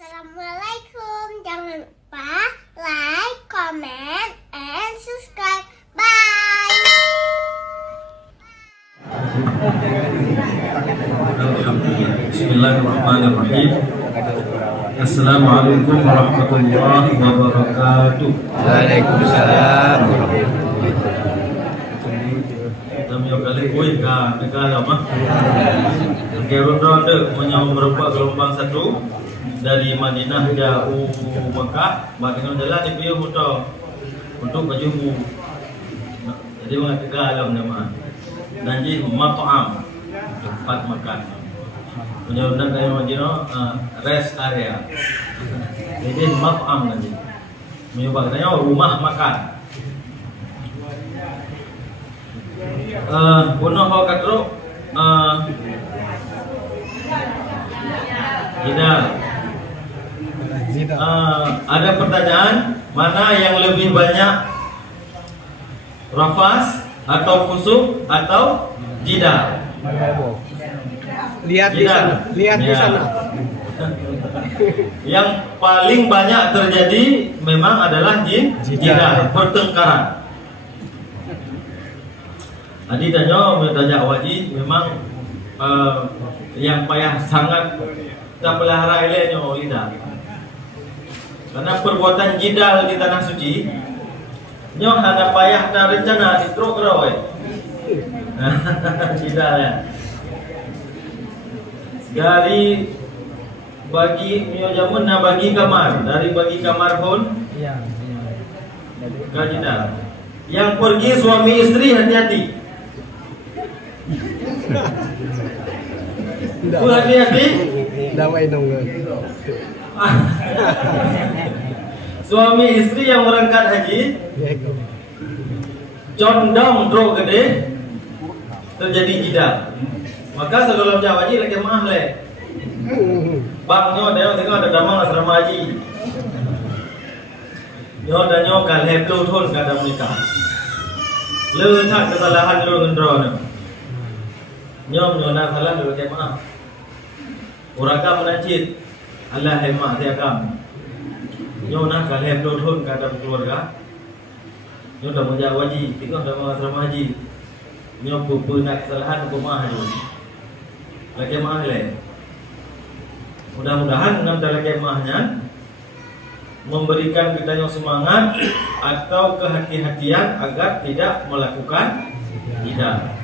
Assalamualaikum. Jangan lupa like, comment, and subscribe. Bye. Bismillahirrahmanirrahim. Assalamualaikum warahmatullahi wabarakatuh. Waalaikumsalam warahmatullahi Kami kali kuih ka negara mah. Ronde menyambung beberapa gelombang satu dari Madinah jauh Mekah, dengan jalan di pieu motor untuk bajumu. Jadi mengatakan alam nama. Nanti mat'am, tempat makan. Menyebutkan dari Madinah rest area. Jadi mat'am nanti. Menyebutkannya rumah makan. Puno hal katro ada pertanyaan, mana yang lebih banyak rafas atau khusuk atau jidal? Lihat di sana, lihat di sana. Yang paling banyak terjadi memang adalah jidal, pertengkaran. Tadi tanya wajib memang yang payah sangat tak pelihara eloknya lidah. Karena perbuatan jidal di tanah suci nyoh ada payah dan rencana ditruk rawe. Jidal ya. Dari bagi jamun na bagi kamar, dari bagi kamar pun jidal. Yang pergi suami istri hati-hati. Hati-hati. Damai dong. Suami istri yang berangkat haji condong drog gede terjadi jidal. Maka sebelum jawab haji lagi mahal le. Bang nyo tengok ada damang asrama haji. Nyo dan nyo kalhe pelutun kada menikah. Letak kesalahan dulu ngendro. Nyo nak salah dulu lagi maaf. Uraka menacit Allah hemah tiakam. Nyo nak kalhe pelutun kada keluarga. Nyo dah menjawab haji, tengok dah mau asrama haji. Nyo pupu nak kesalahan kumah dulu. Lagi maaf le. Mudah-mudahan nam dalam kemahnya memberikan kita yang semangat atau kehati-hatian agar tidak melakukan jidal.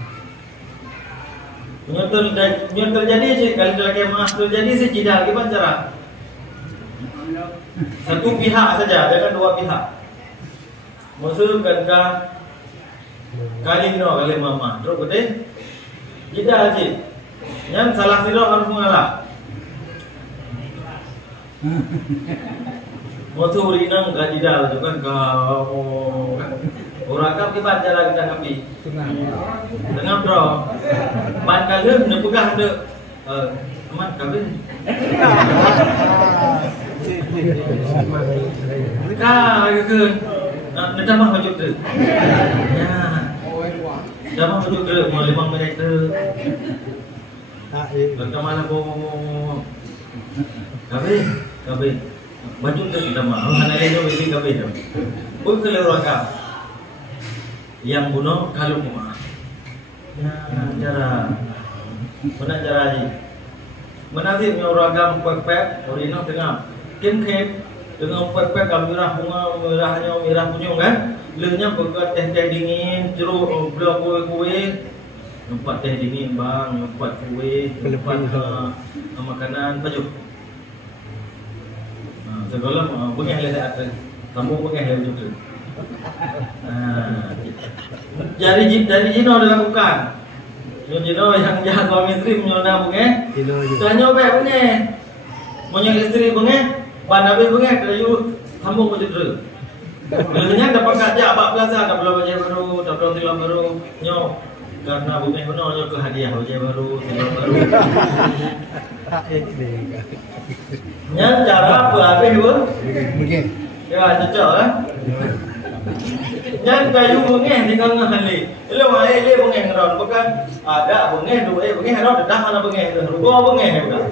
Yang terjadi sih kalau dalam kemah terjadi sih jidal, gimana cara? Satu pihak saja, jangan dua pihak. Maksudkan kali no kali mama, terus betul? Jidal sih. Yang salah siro harus mengalah. Waktu urinang jidal tu kan kau orang kap kita cara kita kapi. Tengah bro. Ban kalem ne pegah de. Amat kabin. Kita ke nak mah wajib tu. Ya. Dah mah wajib tu mau 5 minit tu. Ke mana bo Kabe. Baju tu kita mah. Hana le ini kabe tu. Pun ke orang yang bunuh kalau mah. Ya, cara. Mana cara ni? Menazir orang pepek, orino tengah. Kem dengan pepek kamera bunga merahnya merah kunyung kan. Leunya bekat teh dingin, jeruk blok kue. Nampak teh dingin bang, nampak kue, nampak makanan baju. Segala bengeh le tak sambung bengeh le betul. Dari Jino dilakukan. Jino yang jahat suami istri menyona bengeh. Tanya bae bengeh. Punya istri bengeh, banabe bengeh kayu sambung betul. Bilangnya dapat kerja 14 ada belum baju baru, tak belum tilam baru. Nyo karena bengeh benar nyo ke hadiah baju baru, tilam baru. Yang cara apa habis dua? Mungkin. Ya cocok kan? Yang kayu bengeh di tengah hali. Kalau ai le bengeh ngeron bukan ada bengeh dua bengeh ron dah mana bengeh tu. Dua bengeh bukan.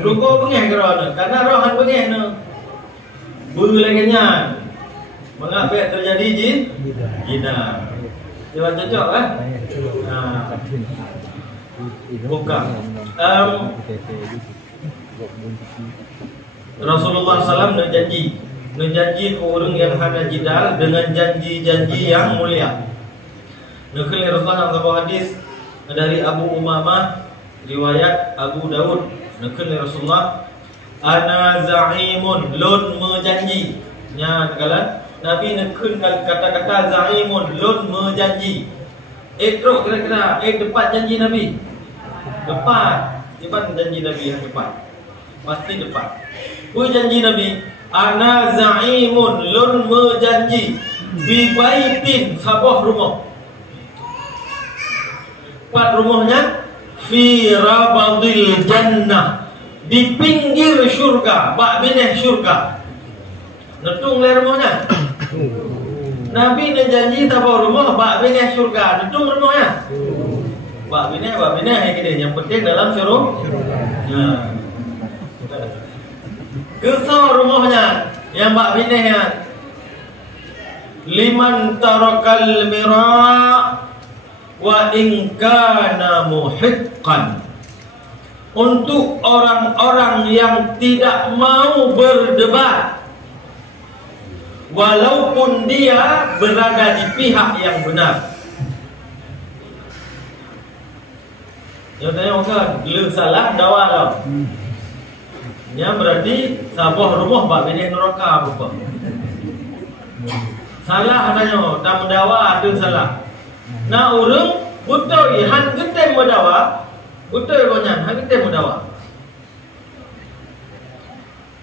Ruko bengih kerana karena rohan bengih no. Berlaganya. Mengapa terjadi jidat? Coba cocok kan? Nah. Bukan. Rasulullah SAW menjanji ke orang yang ada jidal dengan janji-janji yang mulia. Nukil Rasulullah dalam hadis dari Abu Umamah riwayat Abu Daud. Nukil Rasulullah, ana za'imun, lun menjanji. Nya kala Nabi nukil kata-kata za'imun, lun menjanji. Teruk kira-kira tepat janji Nabi. Tepat janji Nabi yang tepat. Pasti tepat. Janji Nabi, ana za'imun, lun menjanji bi baitin, sebuah rumah. Tempat rumahnya fi rabadil jannah, di pinggir syurga, bak bineh syurga. Netung le rumahnya. Nabi nak janji tahu rumah bak bineh syurga, netung rumahnya. Bak bineh ini yang penting dalam syurga. Nah. Kesal rumahnya yang bak binehnya. Liman tarakal mira' wa in kana muhiqqan, untuk orang-orang yang tidak mau berdebat walaupun dia berada di pihak yang benar. Yang tanya kan, lu salah dawa lah. Ya berarti sebuah rumah bak bini neraka apa? Salah adanya, tak mendawa ada salah. Nah orang betul han gede mudawa, betul konyan han gede mudawa.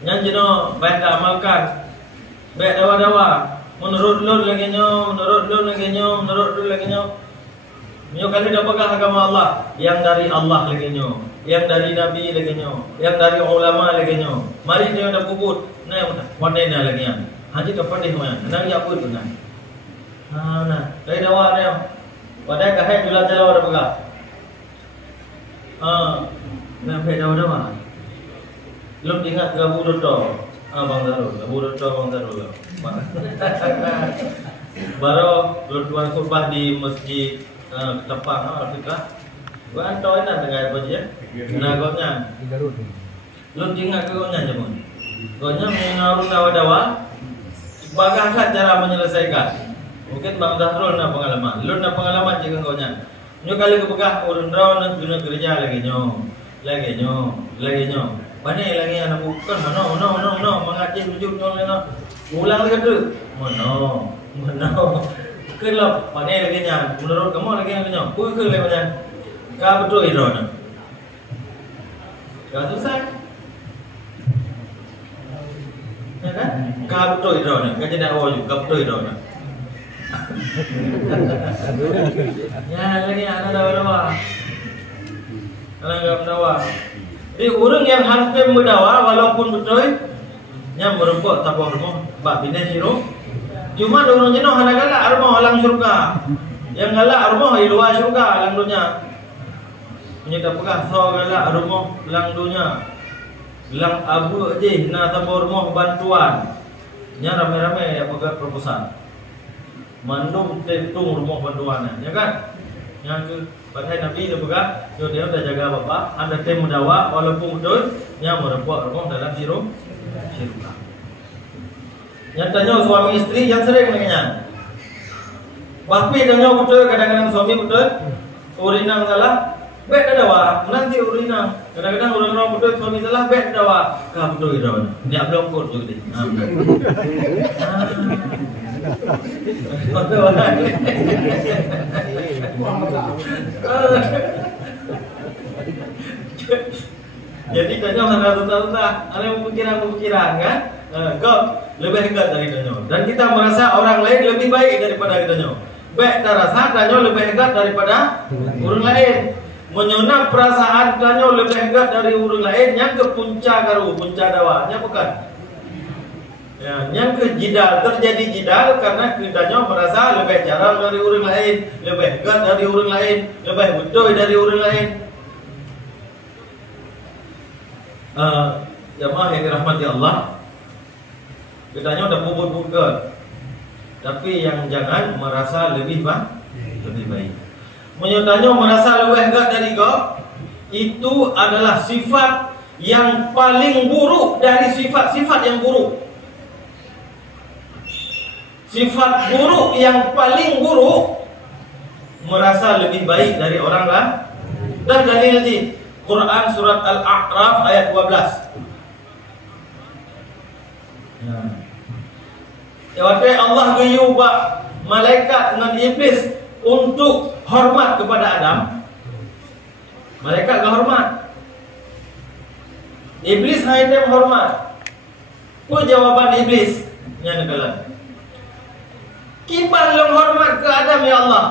Yang jino baik tak amalkan, baik dawa-dawa, menurut lun lagi nyo, menurut lun lagi nyo. Nyo kali dah pegang agama Allah, yang dari Allah lagi nyo, yang dari Nabi lagi nyo, yang dari ulama lagi nyo. Mari nyo dah bubut, nah pandai na lagi yang, haji tak pandai mana, nak ya apa tu nak? Nah, dari dawa dia. Wadai kahai jual jalan ada pegang. Nak pergi dah mana? Belum ingat ke Abu Dodo? Bang Darul, Abu Dodo Bang Darul. Baru tuan khutbah di masjid Ketapang, Afrika. Bukan tahu nak dengar apa je? Nah, kaunya. Belum ingat ke kaunya je pun. Kaunya mengaruh dawa-dawa. Bagaimana cara menyelesaikan? Mungkin Bang Zahrul nak pengalaman. Lu nak pengalaman jika kau nya. Nyo kali ke pegah urun draw nak guna kerja lagi nyo. Banyak lagi anak bukan mana mengaji tujuh nyo lena. Ulang lagi tu. Mana. Kelap banyak lagi nya. Menurut kamu lagi nyo. Ku ke lagi nya. Ka betul itu nak. Ka susah. Ya kan? Ka betul itu nak. Ka jadi awak juga betul itu nak. Ya lagi anak dawa. Anak dawa. Jadi orang yang hampir mendawa walaupun betul, yang merempok tabuh rumah, bak bina siru. Cuma orang jenuh anak galak rumah alang syurga. Yang galak rumah di luar syurga alang dunia. Punya tak pegah so galak rumah alang dunia. Lang abu je nak tabuh rumah bantuan. Nya ramai-ramai yang pegang proposal. Mandum tentung rumah bantuan, ya kan? Yang ke padahal Nabi dia pegang, dia dah jaga bapa, ada tem mudawa walaupun betul, yang merempok rumah dalam syurga. Yang tanya suami istri yang sering mengenyan. Bapi tanya betul, kadang-kadang suami betul, urinang salah, bet dawa, nanti urinang. Kadang-kadang orang betul suami salah, bet dawa, kah betul itu. Dia belum kot juga. Jadi tanya rata-rata, ada pemikiran kan? Kau lebih hebat dari tanya. Dan kita merasa orang lain lebih baik daripada kita. Baik terasa tanya lebih hebat daripada orang lain. Menyonap perasaan tanya lebih hebat dari orang lain. Yang ke punca garu, punca dawanya bukan. Ya, yang ke jidal, terjadi jidal karena kitanya merasa lebih jarang dari orang lain, lebih hebat dari orang lain, lebih betul dari orang lain. Jamaah yang dirahmati Allah, kitanya udah bubur ke, tapi yang jangan merasa lebih baik. Menyutanya merasa lebih baik dari kau, itu adalah sifat yang paling buruk dari sifat-sifat yang buruk. Sifat buruk yang paling buruk merasa lebih baik dari orang lain. Dan dalil di Quran surat Al-A'raf ayat 12. Ya, waktu Allah geyubah malaikat dengan iblis untuk hormat kepada Adam. Malaikat gak hormat. Iblis hanya hormat. Apa jawaban iblis? Yang negara. Kiban long hormat ke Adam ya Allah.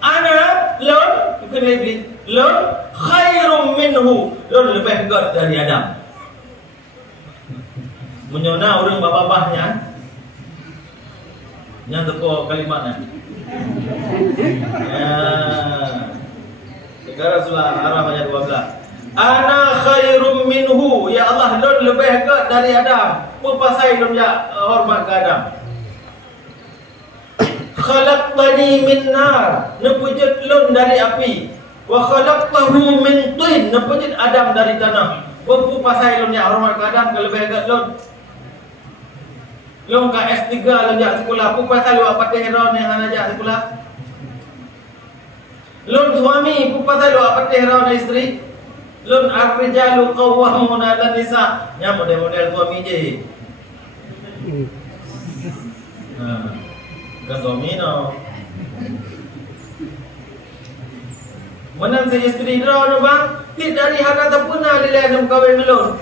Ana lon kena iblis. Lon khairum minhu. Lon lebih baik dari Adam. Menyona orang babahnya. Yang teko kalimatnya. Ya. Sekarang surah Al-A'raf ayat 12. Ana khairum minhu. Ya Allah, lon lebih baik dari Adam. Apa pasal lon ya hormat ke Adam? Khalaqtani min nar. Nepujud lon dari api. Wa khalaqtahu min tin. Nepujud Adam dari tanah. Apa pasal lon ya hormat ke Adam ke lebih baik lon? Lon ka S3 lon jak sekolah. Apa pasal lu apa tehron yang ana jak sekolah? Lon suami, apa pasal lu apa tehron isteri? Lon ar-rijalu qawwamuna 'alan nisa. Ya model-model suami je. Kan suami no. Menang si isteri draw no bang. Ti dari harta tapuna lilai nam kawin melon.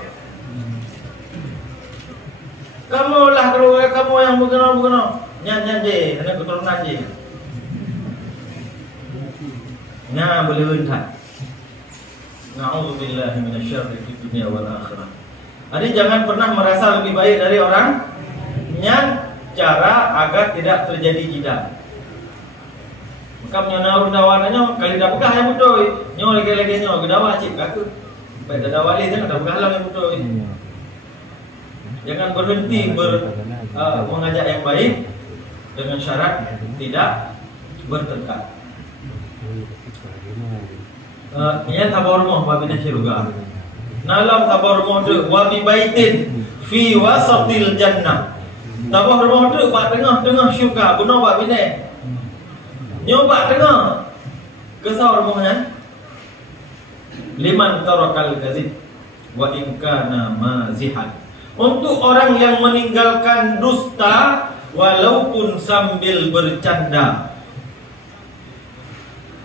Kamu lah keluarga kamu yang bukan nyanyi je, anak keturunan je. Nah boleh untat. Na'udzubillahi minasyarri fid dunya wal akhirah. Jadi jangan pernah merasa lebih baik dari orang yang cara agar tidak terjadi jidal. Maka menyana dawananya kali dah bekah yang betul. Nyo lagi-lagi nyo gedawa cip kaku. Baik dah wali jangan dah bekah lah yang betul. Jangan berhenti mengajak yang baik dengan syarat tidak bertengkar. Ini tabur rumah wabina syurga. Nalam tabur rumah tu wabi baitin fi wasatil jannah. Tabur rumah tu buat tengah syurga. Guna wabina. Nyoba tengah. Kesau rumahnya. Liman tarakal kazib wa in kana mazihan. Untuk orang yang meninggalkan dusta walaupun sambil bercanda.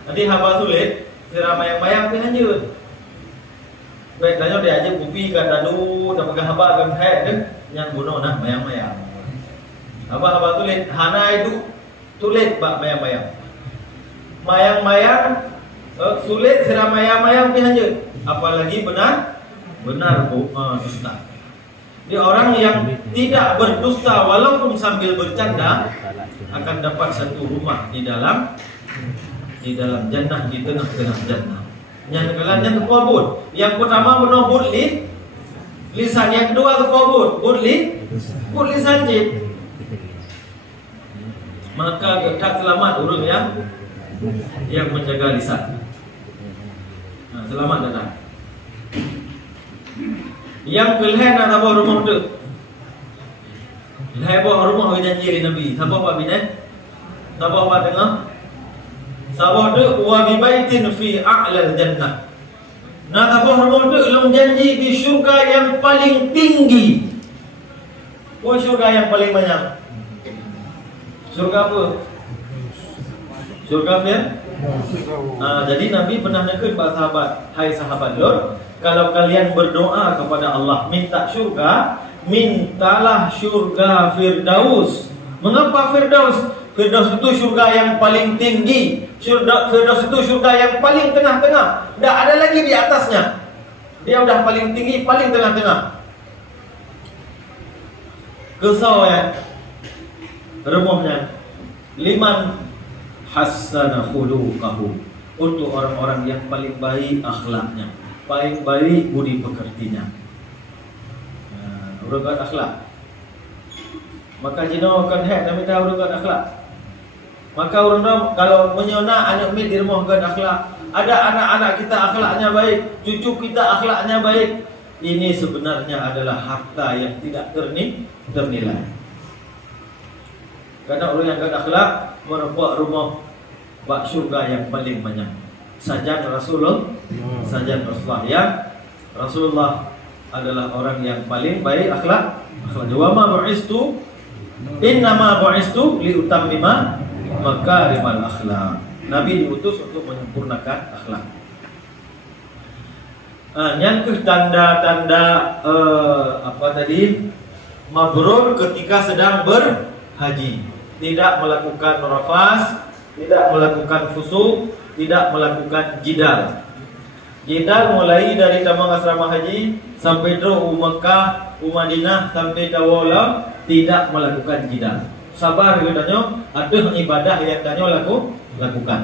Tadi hamba sulit sira mayang-mayang pun lanjut. Baik tanya dia aja kopi kat dadu dah pegang haba kan hai kan yang bunuh nah mayang-mayang. Haba tulis hana itu tulis bak mayang-mayang. Mayang-mayang sulit sira mayang-mayang pun lanjut. Apalagi benar dusta. Dia orang yang tidak berdusta walaupun sambil bercanda akan dapat satu rumah di dalam jannah, di tengah-tengah jannah. Yang kalian terkabul. Yang pertama benar burli lisan, yang kedua terkabul burli lisan je. Maka tak selamat orang yang menjaga lisan. Nah, selamat datang. Yang kelihatan nak tabah rumah tu. Tabah rumah janji Nabi. Tabah apa bina? Tabah apa tengah? Tabah tu wa bi baitin fi a'lal jannah. Nak tabah rumah tu long janji di syurga yang paling tinggi. Oh syurga yang paling banyak. Syurga apa? Syurga apa? Jadi Nabi pernah nakut pada sahabat, hai sahabat Lot, kalau kalian berdoa kepada Allah minta syurga, mintalah syurga Firdaus. Mengapa Firdaus? Firdaus itu syurga yang paling tinggi. Firdaus itu syurga yang paling tengah-tengah. Tak ada lagi di atasnya. Dia udah paling tinggi, paling tengah-tengah. Kesau rumahnya. Liman hassana khuluqahu, untuk orang-orang yang paling baik akhlaknya. baik-baik budi pekertinya. Urugat akhlak. Maka jino kan kami tahu urugat akhlak. Maka orang kalau menyona anak mi di rumah kan akhlak. Ada anak-anak kita akhlaknya baik, cucu kita akhlaknya baik. Ini sebenarnya adalah harta yang tidak ternilai. Karena orang yang kan akhlak merupakan rumah bak syurga yang paling banyak. Sajan Rasulullah yang Rasulullah adalah orang yang paling baik akhlak. Wa ma bu'istu innama bu'istu liutammima makarimal akhlak. Nabi diutus untuk menyempurnakan akhlak. Yang ke tanda-tanda apa tadi? Mabrur ketika sedang berhaji. Tidak melakukan rafas, tidak melakukan fusuk, tidak melakukan jidal. Jidal mulai dari tambang asrama haji sampai ke Mekah, Madinah sampai Tawala, tidak melakukan jidal. Sabar katanya, ada ibadah yang tanya lakukan.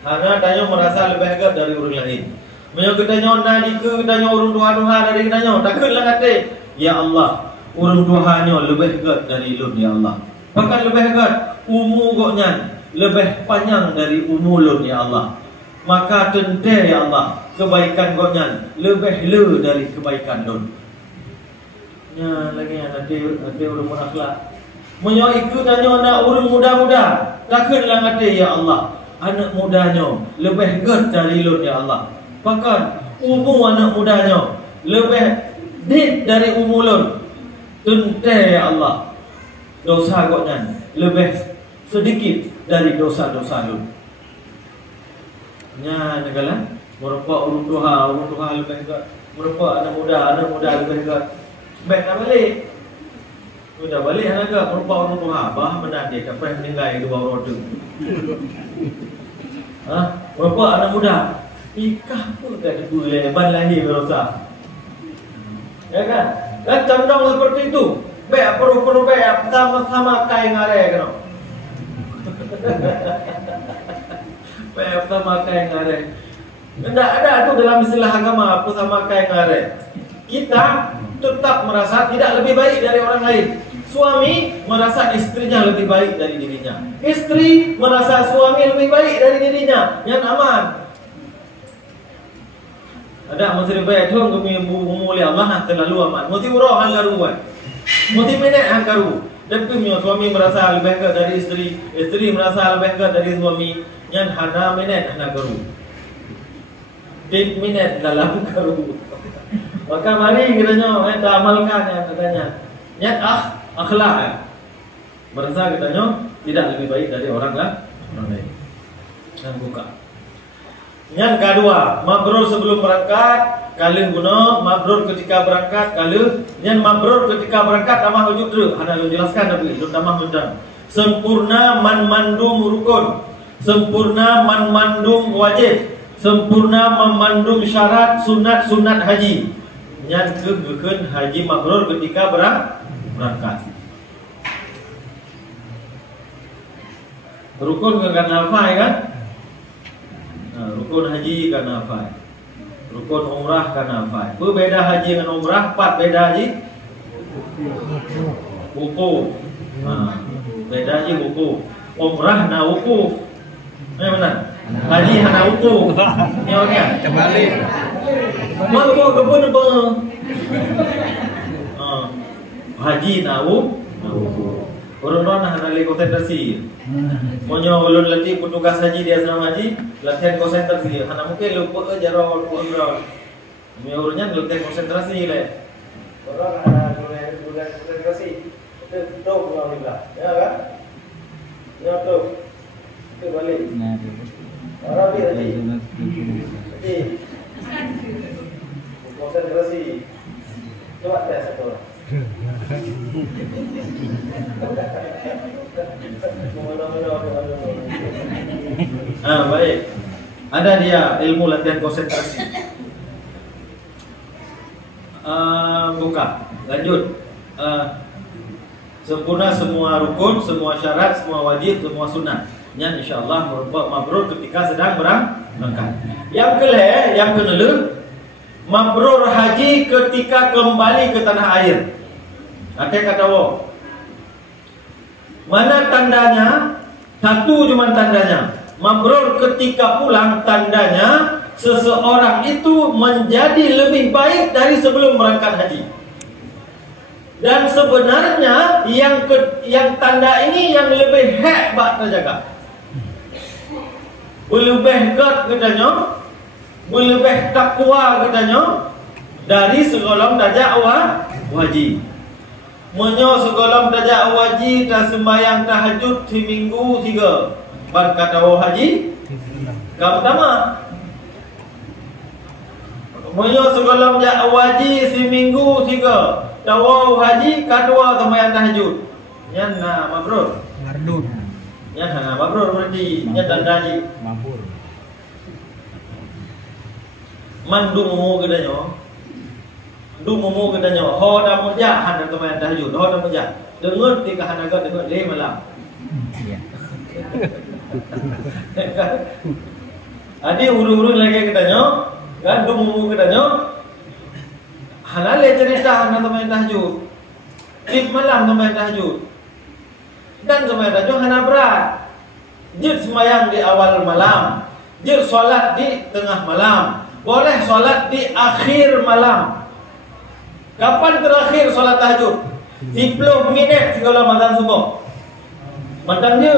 Karena tanya merasa lebih hebat dari orang lain. Menyo katanya nadi ke tanya orang duha dari tanya, takutlah kata, ya Allah, orang duhanya lebih hebat dari lun ya Allah. Bahkan lebih hebat, umur goknya lebih panjang dari umur lun ya Allah. Maka tentu ya Allah, kebaikan goknya lebih le dari kebaikan lun. Ya lagi ada orang berakhlak. Menyo ikut tanya nak orang muda-muda, takutlah kata ya Allah, anak mudanya lebih hebat dari lun ya Allah. Bahkan umur anak mudanya lebih dit dari umur lun. Tentu ya Allah, dosa goknya lebih sedikit dari dosa-dosa lun. Nya negala merupakan urut duha lebih hebat. Merupakan anak muda lebih hebat. Baik nak balik. Sudah balik anak ke merupakan urut duha, bah menanti kapal meninggal dua roda. Merupakan anak muda. Ikah pun tak boleh ban lahir berosa. Ya kan? Dan condong seperti itu. Baik perlu baik sama-sama kai ngare kan. Baik sama kai ngare. Tidak ada itu dalam istilah agama apa sama kai ngare. Kita tetap merasa tidak lebih baik dari orang lain. Suami merasa istrinya lebih baik dari dirinya. Istri merasa suami lebih baik dari dirinya. Yang aman. Ada mesti baik tu kami mulia Allah terlalu aman. Mesti urang anggaruan. Mesti menek anggaru. Tapi suami merasa lebih baik dari istri merasa lebih baik dari suami. Yang hana menek anggaru. Dit menek dalam anggaru. Maka mari kiranya kita amalkan yang katanya. Yang akhlak ya. Merasa katanya tidak lebih baik dari orang lain. Dan buka. Yang kedua, mabrur sebelum berangkat, kalian guna mabrur ketika berangkat, kalian yang mabrur ketika berangkat tamah wujud. Hana lu jelaskan tapi lu tamah mundang. Sempurna man mandum rukun, sempurna man mandum wajib, sempurna memandum syarat sunat haji. Yang kegeun haji mabrur ketika berangkat. Rukun kan hafal kan? Rukun haji kan hafal. Rukun umrah kan hafal. Berbeda haji dengan umrah, 4 beda haji. Wukuf. Beda haji wukuf. Umrah na wukuf. Mana? Haji hana wukuf. Ni orangnya Terbalik. Mau kebun apa? Haji na wukuf. Orang-orang nak lagi konsentrasi. Monyo ulun latih petugas haji di asrama haji, latihan konsentrasi. Hana mungkin lupa ke jarol puan. Monyo urunnya latihan konsentrasi le. Orang ada konsentrasi. Itu pulau ni lah. Ya kan? Ya tu. Itu balik. Orang dia tadi. Jadi konsentrasi. Coba tes satu orang. Baik. Ada dia ilmu latihan konsentrasi. Buka. Lanjut. Sempurna semua rukun, semua syarat, semua wajib, semua sunnah. Yang insyaallah merupakan mabrur ketika sedang berangkat. Yang keleh, yang kenelu mabrur haji ketika kembali ke tanah air. Ada kata wo. Mana tandanya? Satu cuma tandanya. Mabrur ketika pulang tandanya seseorang itu menjadi lebih baik dari sebelum berangkat haji. Dan sebenarnya yang tanda ini yang lebih hebat terjaga. Lebih kuat katanya, lebih takwa katanya dari segolong darjah wajib. Menyo segolong darjah wajib dan sembahyang tahajud di minggu 3. Berkata haji kau pertama. Menyo segolong darjah wajib di minggu 3. Tawa haji kedua sembahyang tahajud. Yan mabrur. Mardun. Yan mabrur berarti yan tanda haji. Mabur. Mandumu gedanya. Dumumu gedanya. Ho dah mujah hana sembahyang tahajud. Ho dah mujah. Dengar tika hana gak dengar le malam. Adi urun-urun lagi katanya, kan dumumu katanya. Hana le cerita hana sembahyang tahajud. Tip malam sembahyang tahajud. Dan sembahyang tahajud hana berat. Jid sembahyang di awal malam, jid solat di tengah malam, boleh solat di akhir malam. Kapan terakhir solat tahajud? 10 minit segala mazan subuh. Macam dia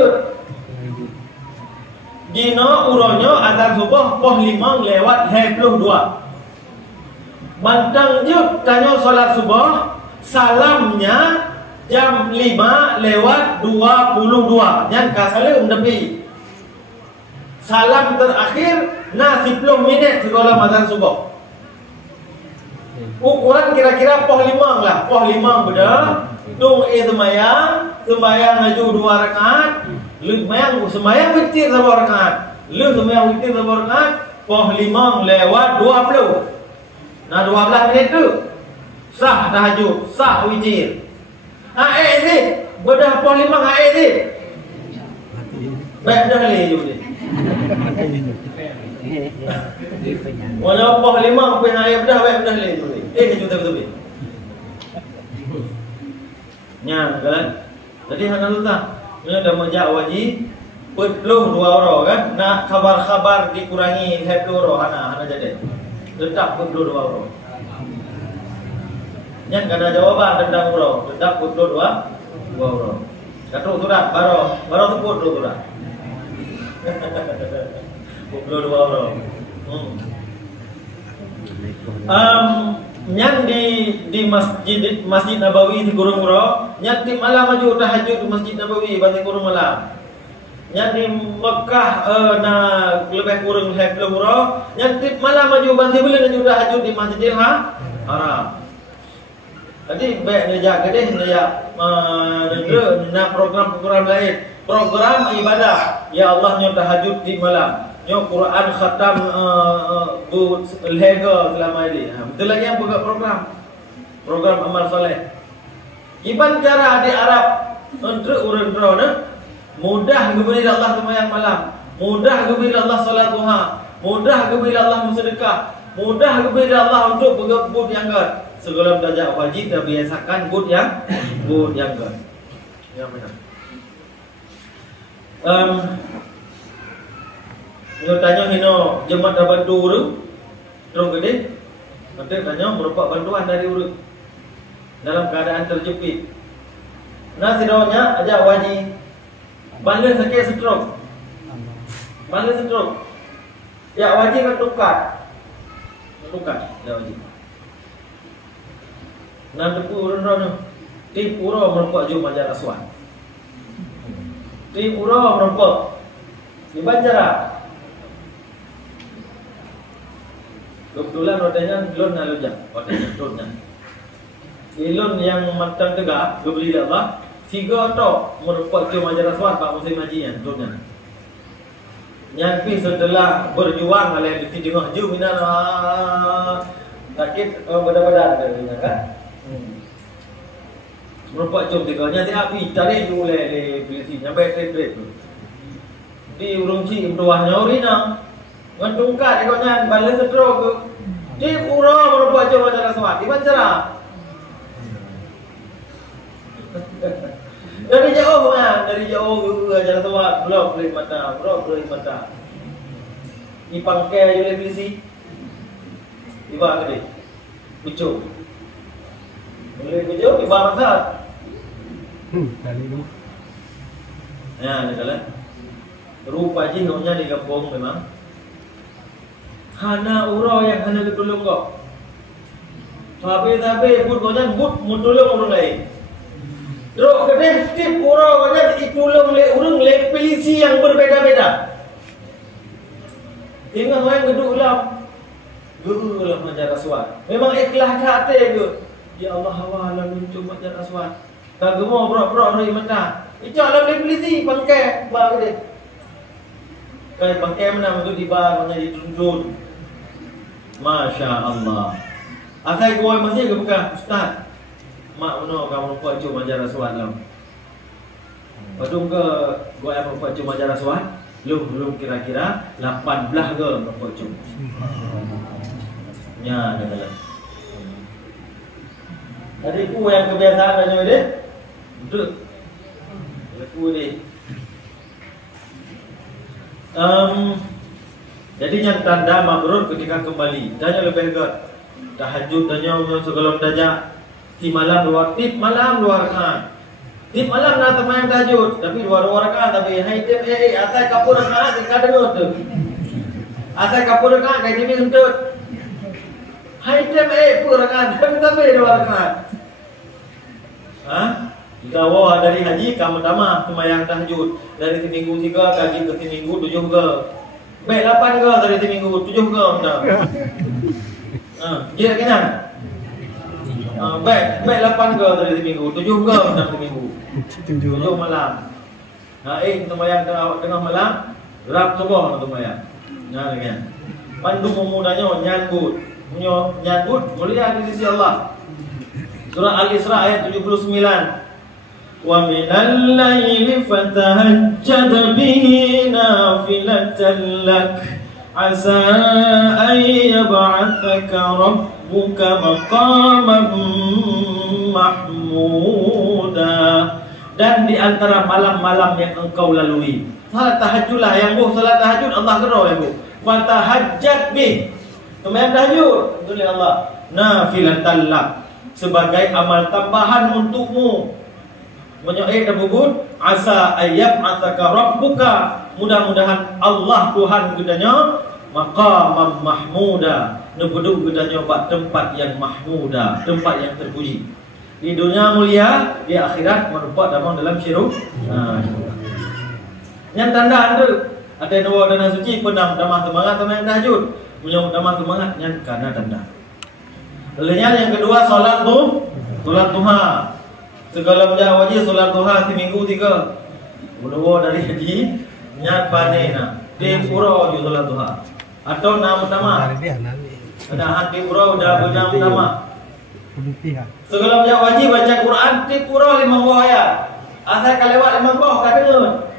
Dino uronyo azan subuh poh 5 lewat 22. Mantang juk tanya solat subuh, salamnya jam 5 lewat 22. Jangan kasale mendepi. Salam terakhir na 10 minit segala mazan subuh. Ukuran kira-kira poh 5 lah. Poh 5 beda. Tung sembayang maju 2 rakaat. Lu sembayang witir 1 rakaat. Lu sembayang witir 1 rakaat. Poh 5 lewat 20. Nah 12 menit tu sah tahajud, sah witir. Ni bedah poh 5 ni. Baik dah le je ni. Walau poh 5 pun ayat dah baik dah le je ni. Ni betul-betul. Nya kan. Jadi hana tu tak. Nya dah majak wajib perlu 2 orang kan. Nak khabar-khabar dikurangi 20 orang hana jadi. Tetap perlu 2 orang. Nya kada jawaban tentang orang, tetap perlu 2 orang. Satu surat baru sebut 2 surat. Perlu 2 orang. Nyan di Masjid Nabawi di Gurung Muro, nyan di malam maju tahajud di Masjid Nabawi bagi Gurung malam. Nyan di Mekah na lebih kurang 20 Muro, nyan di malam maju bagi boleh maju tahajud di Masjidil Haram. Tadi baik dia jaga deh dia na program-program lain, program ibadah. Ya Allah nyo tahajud di malam. Nyo Quran khatam lega selama ini. Betul lagi yang buka program amal soleh. Iban cara di Arab untuk urun drone mudah geberi Allah sembahyang malam, mudah geberi Allah salat duha, mudah geberi Allah bersedekah, mudah geberi Allah untuk berbud yang gad. Segala darjah wajib dah biasakan bud yang gad. Yang benar. Dia tanya hino jemaat dah bantu urut terus gede. Nanti tanya berupa bantuan dari urut dalam keadaan terjepit. Nah sidawanya aja wajib balik sakit stroke. Ya wajib tukar ya wajib. Nanti urut rono tim uro merupak jum ajar aswan. Tim uro merupak dibacara. Kebetulan rodanya lon alujak, rodanya. Ilon yang matang tegak, gebeli apa? 3 tok merupakan cuma ajar aswan Pak musim haji rodanya. Nyampi setelah berjuang oleh di tengah ju minan sakit badan-badan dia kan. Merupakan cuma tegaknya dia api cari oleh di polisi nyampe trip tu. Di urung ci berdoanya urina. Ngantungkat ikutnya balik stroke Di pura merupakan jauh acara suat. Di mana cara? Dari jauh kan? Dari jauh ke acara suat. Belum beli mata. Di pangkai oleh polisi. Di bawah ke dia. Bucuk. Boleh bucuk di bawah masa. Dari itu. Ya, ni kalau rupa jinnya di kampung memang. Hana urau yang hana ditolong kau. Tapi but konya but tolong orang lain. Terus kedeh tip urau konya ditolong oleh orang le polisi yang berbeza-beza. Tengok orang geduk ulam majar rasuat. Memang ikhlas hati ke. Ya Allah hawalah muncul majar rasuat. Kagak mau berak-berak dari mana? Icak lah boleh polisi pangkai bar dia. Kai pangkai mana untuk di bar mana dituntun. Masya Allah. Asal gua masih ke bukan ustaz. Mak mana kamu buat cuma majar rasuat lah. Padung ke gua yang buat cuma majar rasuat. Belum kira-kira 18 ke buat cuma. Ya, dah dalam. Tadi ku yang kebiasaan aja dia. Betul. Aku ni. Jadi yang tanda mabrur ketika kembali. Tanya lebih dekat. Tahajud tanya segala dajak. Di malam dua tip malam 2 rakaat. Tip malam nak temayang tahajud tapi 2 rakaat tapi hai tip asal kapur rakaat dekat dengar tu. Asal kapur rakaat kai demi untuk. Hai tip pur rakaat tapi 2 rakaat. Jika wah dari haji kamu tamah semayang tahajud dari seminggu 3 kaki ke seminggu 7 ke. Baik 8 ke dari seminggu 7 ke sudah. Dia kenyang. Baik 8 ke dari seminggu 7 ke dalam seminggu. 7 malam. Semayang tengah malam rap subuh semayang. Nah kan. Pandu memudanya nyanggut. Nyanggut mulia di sisi Allah. Surah Al-Isra ayat 79. Wa minal laili fatahajjad bihi nafilatan lak asa an yab'athaka rabbuka maqaman mahmuda. Dan di antara malam-malam yang engkau lalui, salat tahajudlah yang salat tahajud Allah gerau yang fatahajjad bih. Semayang tahajud untuk Allah nafilatan lak sebagai amal tambahan untukmu. Menyoai dan bubut asa ayyab ataka rabbuka, mudah-mudahan Allah Tuhan gedanya maqamam mahmuda, nebeduk gedanya bak tempat yang mahmuda, tempat yang terpuji. Di dunia mulia, di akhirat merupakan damang dalam syiruk. Yang tanda anda ada dua dana suci penam damah semangat sama yang tahajud, punya damah semangat yang karena tanda. Lainnya yang kedua solat duha. Segala benda wajib solat duha seminggu 3. Berdua dari haji nyat panena. Di pura di solat duha. Atau nama utama. Ada hati pura udah benda utama. Segala benda wajib baca Quran di pura 5 buah ayat. Asal kalewat 5 buah kadang.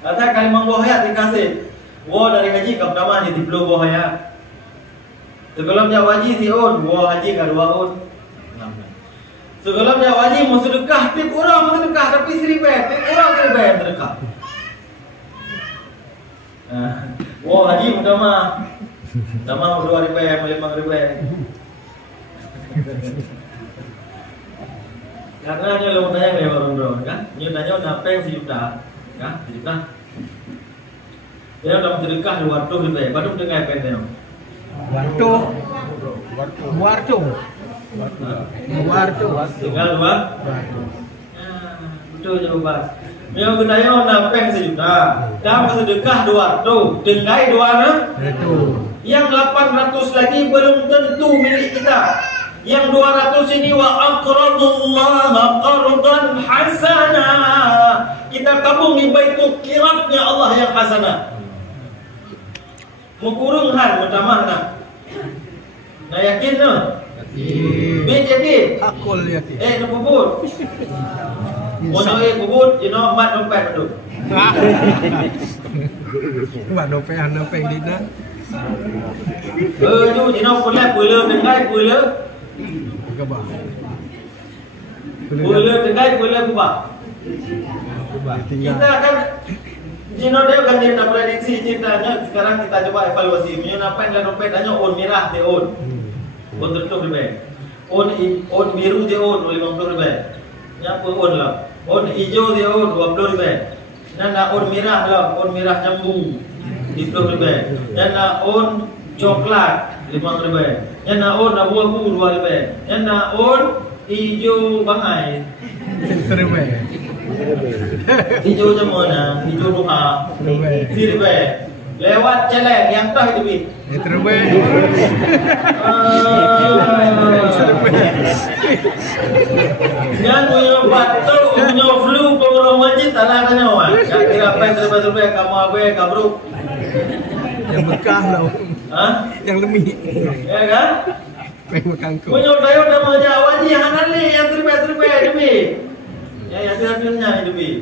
Asal kali 5 buah ayat dikasih. Wah dari haji ke pertama ni 10 buah ayat. Segala benda wajib si on, buah haji ke 2 on. Segala wajib mau sedekah, tip orang mau sedekah tapi seribu, tip orang seribu sedekah. Wah haji utama 2 ribu, 5 ribu. Karena dia lo tanya ke orang kan, dia tanya apa yang 1 juta, kan 1 juta. Dia udah sedekah 200 ribu, baru dengan apa yang tinggal 2. Betul jawaban. Yang gunanya napeng 1 juta. Kamu sedekah 200, dengai 200. Yang 800 lagi belum tentu milik kita. Yang 200 ini wa aqradullaha qardan hasana. Kita tabung di baitul qiratnya Allah yang hasanah. Mukurung han utama nak. Nah yakin no? Yakin. Akul yakin. Nububut. Mono bubut, mat dompet tu. Mat dompet dina. Ju jino pula pula dengai pula. Kebah. Pula dengai pula kubah. Tinggal. Kita akan jino dia kan dia nak prediksi cintanya. Sekarang kita coba evaluasi. Menyenapan dan dompetnya on merah dia on. On tutup lebih. On biru dia on 50 lebih. Nyapa on lah. On hijau dia on 20 lebih. Dan on merah lah, on merah jambu 20 lebih. Dan on coklat 5 lebih. Dan on abu-abu 2 lebih. Dan on hijau bangai 10 lebih. hijau mana? Hijau duha 10 lebih. Lewat celeng yang tah itu bit. Terbaik. Yang punya batuk, punya flu, penguruh masjid tak nak tanya awak. Yang kira apa yang terbaik kamu apa kabru? Yang bekah lah. Hah? Yang lemih. Ya kan? Pengen kangkung. Punya dayo dah menjawab je yang hanali yang terbaik itu bit. Ya yang terakhirnya itu bit.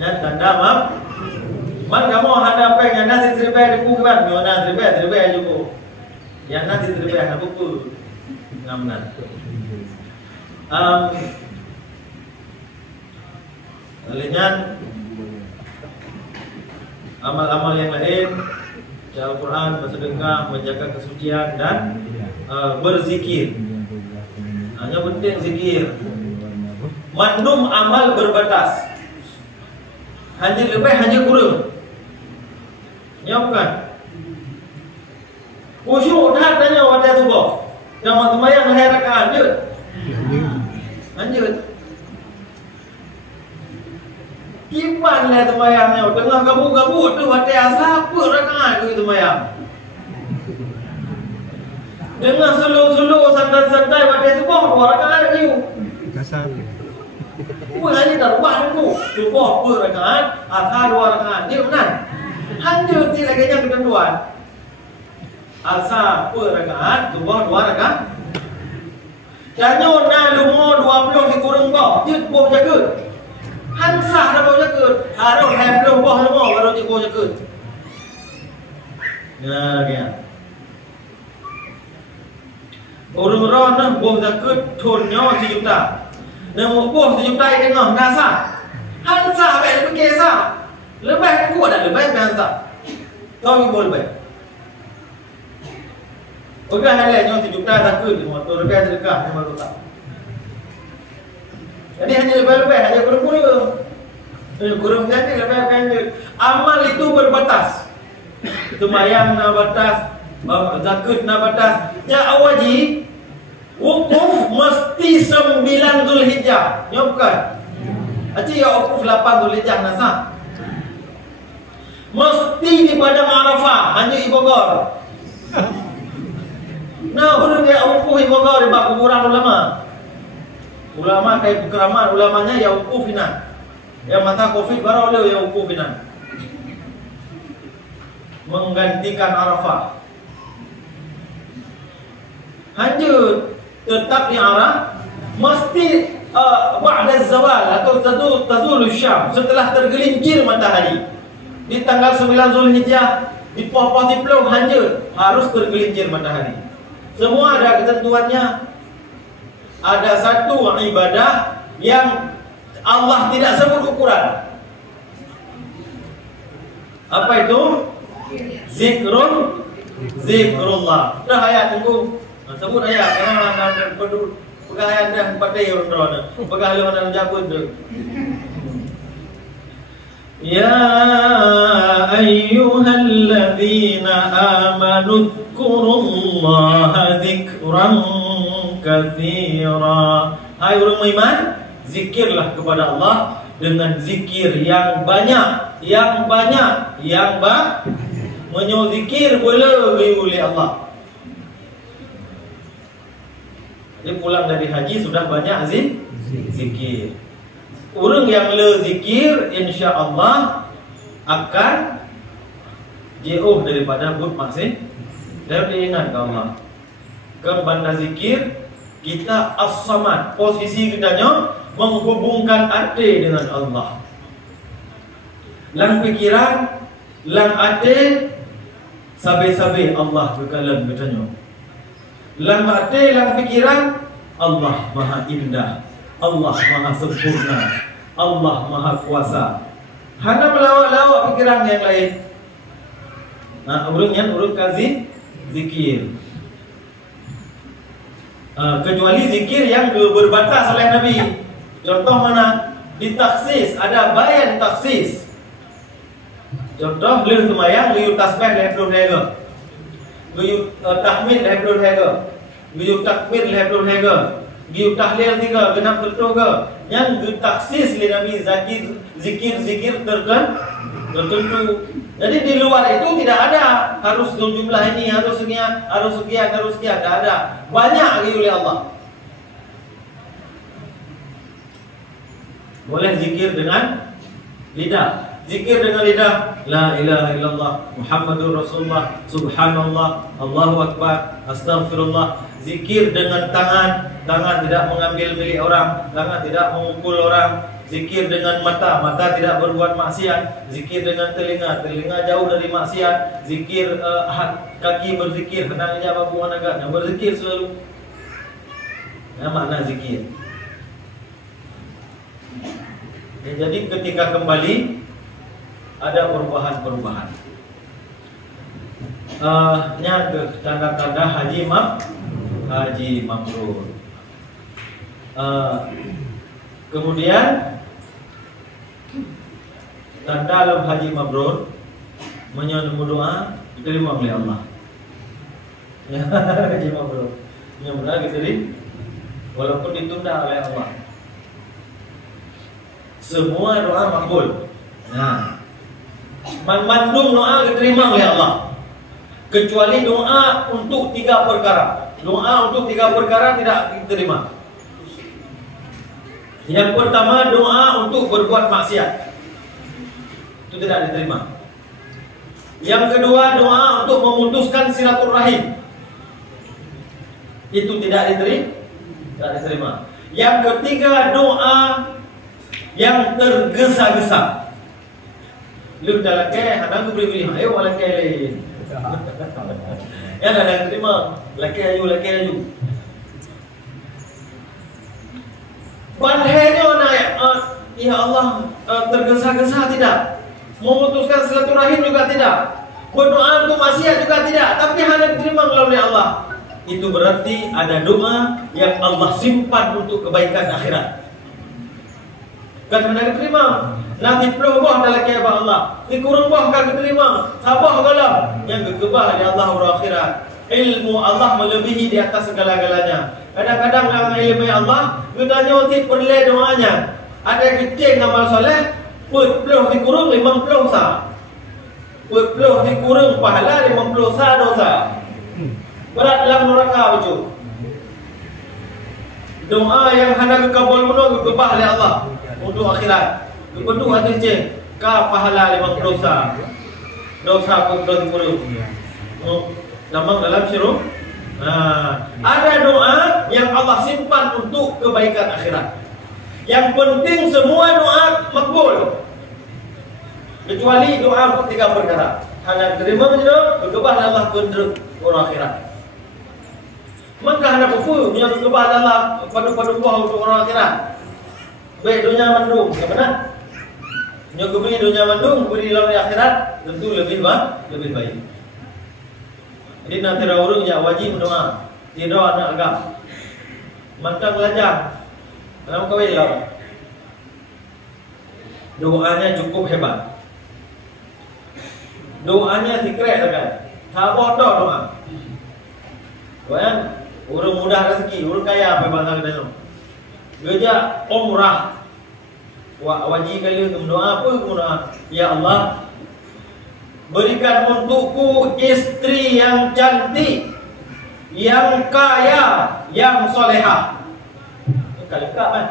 Yang tanda maaf. Man kamu hadap yang nasi terbaik di bukan, mana terbaik juga. Yang nasi terbaik apa pun. Namnan. Lainnya amal-amal yang lain, baca Al-Quran, bersedekah, menjaga kesucian dan berzikir. Hanya penting zikir. Mandum amal berbatas. Hanya lebih, hanya kurang. Ya bukan? Khusyuk dah tanya wadah tu kok. Jangan sembahyang lahir rakaat je. Lanjut. Kipan lah sembahyangnya. Tengah kabut-kabut tu wadah asap rakaat tu sembahyang. Dengan slow-slow santai-santai wadah tu kok 2 rakaat je. Kasar. Hanya darwah tu. Cukup 2 rakaat, akhir 2 rakaat. Dia benar. Hanya tidak kena ketentuan. Asa 2 rakaat, cukup 2 rakaat. Jangan nak lumo 20 dikurang kau. Dia boleh jaga. Hansah dah boleh jaga. Harus 20 buah lumo baru dia boleh jaga. Nah, dia. Orang-orang nak boleh jaga tonnya 1 juta. Nang buah 1 juta itu tengah nasa. Hansah baik lebih kesa. Lebih kuat dah lebih hansah. Tahu ibu lebih. Okey halnya 1 juta tak ke motor lebih sedekah sama tak. Jadi hanya lebih hanya kurang-kurang. Kurang jadi lebih banyak. Amal itu berbatas. Sembahyang na batas, zakat na batas. Ya awaji wukuf mesti 9 Zulhijjah. Ya bukan? Aci ya wukuf 8 Zulhijjah nasa. Mesti di padang Arafah, hanya di Bogor. Nah, orang dia wukuf di Bogor di bab kuburan ulama. Ulama kayak keramat ulamanya ya wukuf ina. Yang mata Covid baru oleh ya wukuf ina. Menggantikan Arafah. Hanya tetap di Arafah mesti ba'da zawal atau tazul syam, setelah tergelincir matahari di tanggal 9 Zulhijjah di pohon tiplong hanya harus tergelincir matahari. Semua ada ketentuannya. Ada satu ibadah yang Allah tidak sebut ukuran. Apa itu? Zikrullah. Dah ayat tunggu. Sebut ayat kerana perlu pegang ayat dah pakai orang-orang. Pegang orang jabut tu. Ya ayyuhalladzina amanu dzkurullaha dzikran katsira. Hai orang beriman, zikirlah kepada Allah dengan zikir yang banyak, menyozikir boleh oleh Allah. Dia pulang dari haji sudah banyak zikir. Orang yang le zikir insya-Allah akan jauh daripada but maksiat. Dan diingat Allah. Ke banda zikir kita as-samad, posisi kitanya menghubungkan hati dengan Allah. lang pikiran, lang ate, sabi-sabi Allah berkalam bertanya. Lang ate, lang pikiran, Allah Maha Indah, Allah Maha Sempurna, Allah Maha Kuasa. Hana melawak-lawak pikiran yang lain. Urut kazi zikir. Kecuali zikir yang berbatas oleh Nabi. Contoh mana? Di taksis, ada bayan taksis. Contoh, beliau semayang, beliau tasbih dari belum hega, beliau tahmid dari belum hega, beliau takbir dari belum hega, beliau tahlil tiga, genap betul ke. Yang taksis oleh Nabi zikir tertentu. Jadi di luar itu tidak ada harus jumlah ini, harus sekian, tidak ada. Banyak lagi oleh Allah. Boleh zikir dengan lidah. Zikir dengan lidah, la ilaha illallah Muhammadur Rasulullah, subhanallah, Allahu akbar, astaghfirullah. Zikir dengan tangan, tangan tidak mengambil milik orang, tangan tidak memukul orang. Zikir dengan mata, mata tidak berbuat maksiat. Zikir dengan telinga, telinga jauh dari maksiat. Zikir kaki berzikir, hendak apa buah naga, yang berzikir selalu. Makna zikir. Jadi ketika kembali ada perubahan-perubahan. Tanda-tanda haji mabrur. Kemudian tanda dalam haji mabrur menyambut doa diterima oleh Allah. Ya, haji mabrur menyambut doa diterima walaupun ditunda oleh Allah. Semua doa makbul. Nah, mandung doa diterima oleh Allah, kecuali doa untuk 3 perkara. Doa untuk 3 perkara tidak diterima. Yang pertama, doa untuk berbuat maksiat, itu tidak diterima. Yang kedua, doa untuk memutuskan silaturahim, itu tidak diterima. Yang ketiga, doa yang tergesa-gesa. Lu dah lakai, hadang beri-beri, ayo lakai lain. Ya dah terima, lakai ayu. Pandainya naik, ya Allah, tergesa-gesa tidak. Memutuskan silaturahim juga tidak. Berdoa untuk maksiat juga tidak. Tapi hanya diterima oleh Allah. Itu berarti ada doa yang Allah simpan untuk kebaikan akhirat. Kan hendak diterima. Nanti peluh boh dalam kebah Allah. Di kurung boh kan diterima. Sabah galam yang kekebah di Allah akhirat. Ilmu Allah melebihi di atas segala-galanya. Kadang-kadang dalam ilmu Allah, gunanya untuk perle doanya. Ada kecil amal soleh, peluh di kurung 50 sah. Peluh di kurung pahala 50 sah dosa. Berat dalam neraka baju. Doa yang hendak kabul penuh kekebah oleh Allah untuk akhirat. Kepenuh hati cik, ka pahala 50 dosa. Dosa pun kurung. Nampak dalam syuruk. Ada doa yang Allah simpan untuk kebaikan akhirat. Yang penting semua doa makbul, kecuali doa untuk 3 perkara. Hanya terima menjadi kekebah Allah penduduk orang akhirat. Maka hendak apa yang kekebah Allah pada untuk orang akhirat. Baik dunia mandung, ya benar? Yang beri dunia mandung, beri dalam akhirat tentu lebih baik. Jadi nanti orang ya wajib berdoa. Tidak anak agam. Mantap belajar. Dalam kawin lah. Doanya cukup hebat. Doanya secret kan. Tak bodoh doa. Kan? Orang mudah rezeki, orang kaya apa bangsa kita. Geja umrah. Wajib kali untuk doa apa doa? Ya Allah, berikan untukku istri yang cantik, yang kaya, yang solehah. Lengkap kan?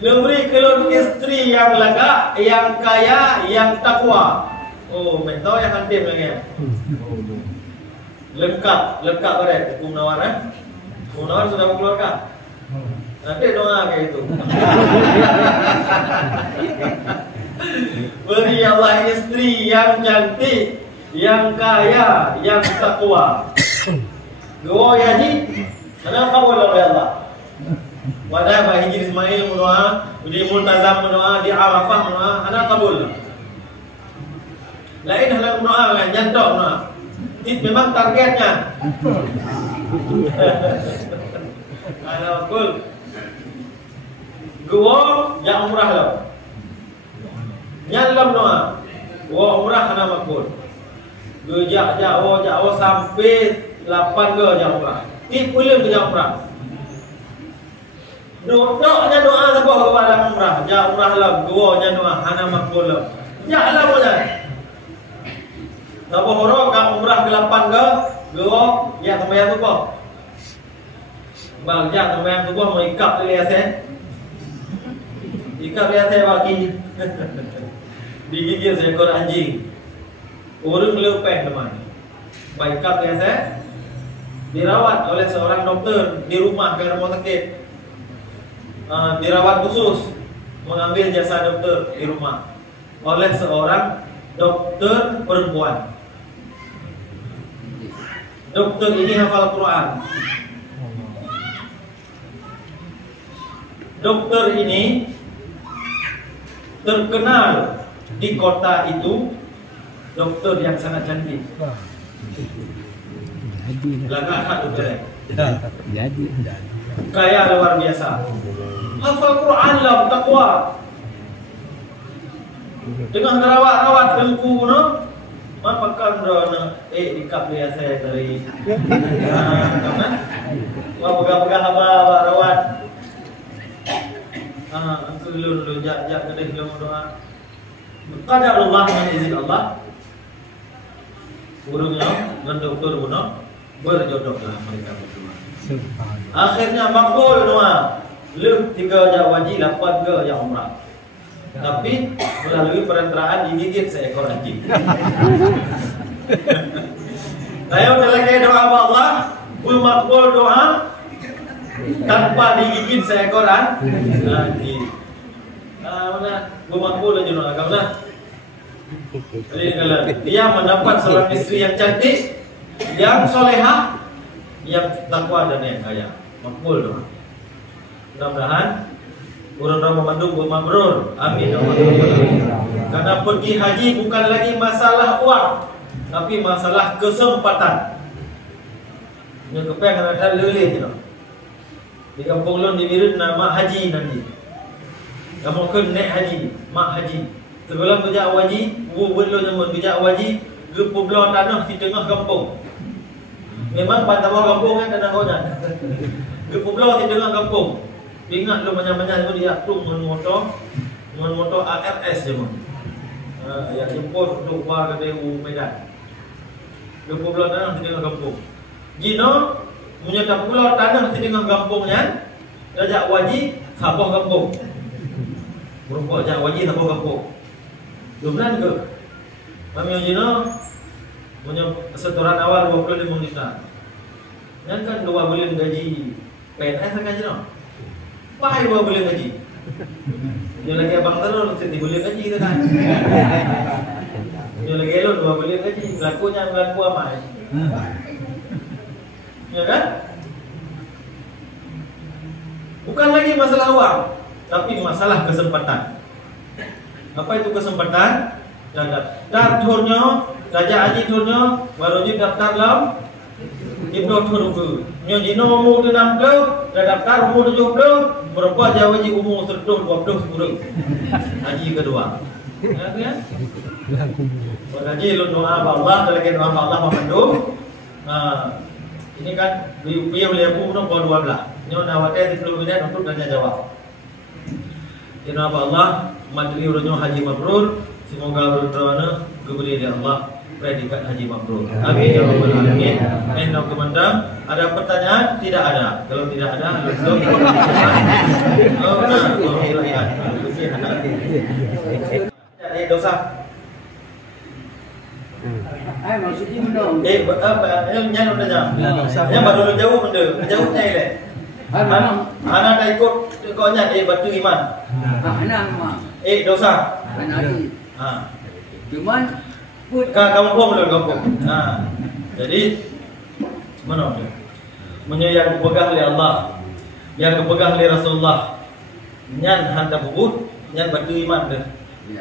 Beri kelon istri yang lega, yang kaya, yang takwa. Oh, mentau yang hantim lagi. Lengkap berat. Hukum nawar Hukum nawar sudah mengeluarkan. Ada doa kayak itu. Beri Allah istri yang cantik, yang kaya, yang takwa. Doa ya ji, kenapa boleh oleh Allah? Wadah Pak Hijri Ismail mendoa, di Multazam mendoa, di Arafah mendoa, anak kabul. Lain hal mendoa kan, jantok mendoa. Itu memang targetnya. Anak kabul. Gua yang umrah lo. Nyalam doa. Gua umrah anak makbul. Gua jauh sampai 8 ke jam umrah. Tipulim ke jam umrah. Doanya doa sebuah kepada umrah. Ja umrah lah. Gua nya doa anak makbul lo. Ya lah punya. Sebuah orang kau umrah ke 8 ke. Gua ya sembahyang tu kok. Bang ja sembahyang tu kok mau ikap dia sen. Ikat lihat saya bagi digigit seekor anjing. Urung lepeh teman. Baik ikat lihat saya dirawat oleh seorang dokter di rumah ke rumah sakit. Dirawat khusus, mengambil jasa dokter di rumah oleh seorang dokter perempuan. Dokter ini hafal Quran. Dokter ini terkenal di kota itu, dokter yang sangat cantik. Lagahat dokter. Kaya luar biasa. Hafal Quran lah, takwa. Dengan rawat-rawat tengku no. Mapakan drone dikap dia saya dari. Wah pegang-pegang apa rawat. Angku lulu jak kedai dia doa. Qadarullah dengan izin Allah. Burungnya dengan dokter bunuh berjodohlah mereka berdua. Akhirnya makbul doa. Lu 3 jam wajib, 8 ke yang umrah. Tapi melalui perantaraan digigit seekor anjing. Saya udah lagi doa Allah, makbul doa. Tanpa digigit seekor anjing. Mana? Makbul aja doa kamu lah. Jadi kalau dia mendapat seorang istri yang cantik, yang solehah, yang takwa dan yang kaya, makbul doa. Mudah-mudahan orang memandu mabrur. Amin. Karena pergi haji bukan lagi masalah uang, tapi masalah kesempatan. Yang kepengen ada leleh tu. Di kampung Lon di Birut nama haji nanti. Kamu kan naik haji, mak haji. Sebelum kerja wajib, buat lo zaman kerja wajib, ke pulau tanah di tengah kampung. Memang pantauan kampung kan tanah konan. Ke pulau di tengah kampung. Ingat lo banyak-banyak tu dia tu dengan motor ARS je mah. Yang import untuk bar ke Medan. Ke pulau tanah di tengah kampung. Gino punya pulau tanah di tengah kampungnya, kerja wajib sabah kampung. Berubah kerja wajib sabah kampung. Jumlah ke? Kami Gino punya setoran awal 25 juta. Yang kan 2 bulan gaji PNS kan Gino. Pai 2 bulan gaji. Dia lagi abang telur 7 bulan gaji tu kan. Dia lagi elok 2 bulan gaji. Berlaku amai. Ya kan? Bukan lagi masalah uang, tapi masalah kesempatan. Apa itu kesempatan? Daftar turnya, Raja Haji turnya, baru dia daftar lam, Ibnu Turbu. Nyo jino umur 60, dah daftar umur 70, berapa jauh haji umur 20 haji kedua. Ya kan? Haji lu doa Allah, lagi doa Allah memandu. Ini kan dia boleh aku pun bawa 12. Nyo nawate 30 minit untuk tanya jawab. Ini apa Allah materi urunyo haji mabrur, semoga berdoa keberi dari Allah predikat haji mabrur. Amin ya rabbal alamin. Enak kemandang. Ada pertanyaan? Tidak ada. Kalau tidak ada, langsung. Oh benar. Oh iya. Jadi dosa. Maksudnya belum. Yang nyanyi udah jam. Yang baru jauh benda. Jauhnya ile. Anak dah ikut konya batu iman. Anak mak. Dosa. Anak. Ha. Cuman put Kampung belum kampung. Ha. Jadi mana dia? Yang dipegang oleh Allah, yang dipegang oleh Rasulullah. Nyan handa bubut, nyan batu iman dia.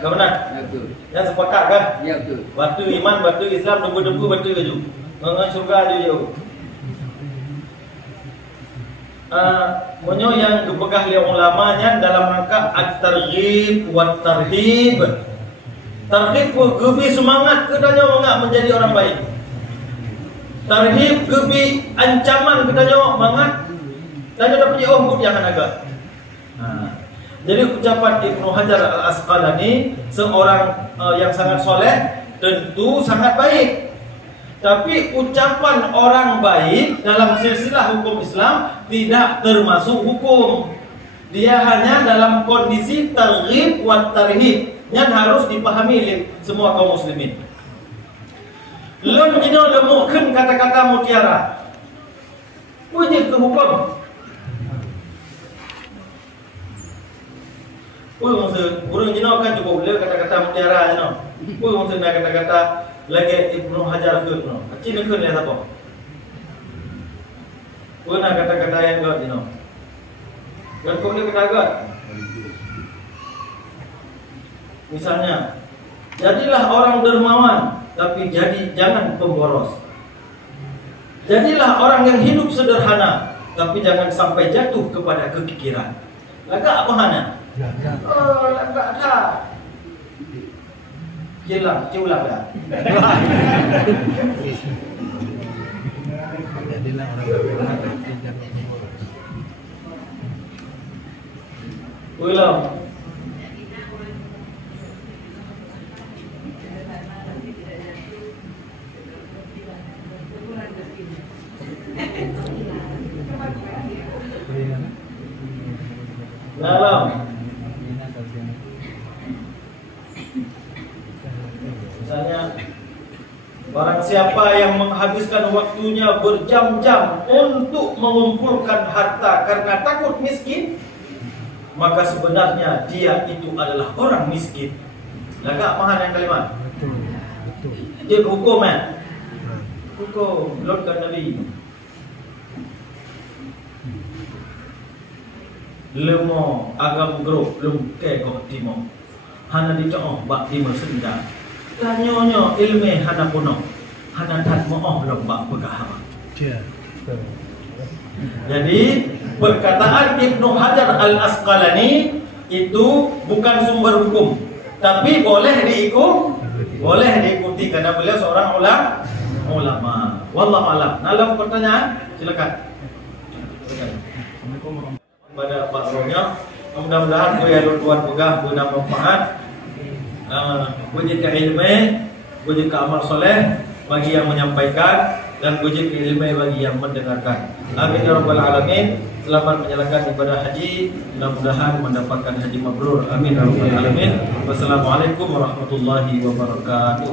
Kau benar? Ya betul. Yang sepakat kan? Ya betul. Batu iman, batu Islam, debu-debu batu je. Ngan surga dia jauh. Monyo yang dipegang oleh ulamanya dalam rangka at-targhib wa tarhib. Tarhib gebi semangat katanya mengak menjadi orang baik. Tarhib gebi ancaman katanya mangat dan dapat diumbut yang agak. Jadi ucapan Ibnu Hajar Al-Asqalani, seorang yang sangat soleh tentu sangat baik. Tapi ucapan orang baik dalam silsilah hukum Islam tidak termasuk hukum. Dia hanya dalam kondisi targhib wa tarhib yang harus dipahami oleh semua kaum muslimin. Lem jino lemukkan kata-kata mutiara. Puji ke hukum. Urang jino kan cukup boleh kata-kata mutiara jino. Maksud nak kata-kata lagi Ibnu Hajar ke no. Acin ke ni apa? Nak kata-kata yang god jino. Kan kau ni kata god. Misalnya, jadilah orang dermawan, tapi jangan pemboros. Jadilah orang yang hidup sederhana, tapi jangan sampai jatuh kepada kekikiran. Lagak apa hana? Oh, lagak dah. Ciulang dah. Jadilah orang dermawan, tapi jangan pemboros. Ulang. Dalam misalnya barang siapa yang menghabiskan waktunya berjam-jam untuk mengumpulkan harta karena takut miskin, maka sebenarnya dia itu adalah orang miskin. Lagak mahan yang kalimat. Betul. Dia hukum kan? Hukum lotkan Nabi. Lemo agam grup lum ke kok timo. Hana dicok bak di mesenda. Tanyonya ilmu hana puno. Hana tat mo lom bak pegahama. Ya. Jadi perkataan Ibnu Hajar Al-Asqalani itu bukan sumber hukum, tapi boleh diikuti karena beliau seorang ulama. Wallahu a'lam. Dalam pertanyaan silakan. Pada Pak Ronya, mudah-mudahan boleh tuan pegah guna manfaat, wujud ke ilmu, wujud ke amal soleh bagi yang menyampaikan dan wujud ke ilmu bagi yang mendengarkan. Amin ya rabbal alamin. Selamat menjalankan ibadah haji, mudah-mudahan mendapatkan haji mabrur. Amin ya rabbal alamin. Wassalamualaikum warahmatullahi wabarakatuh.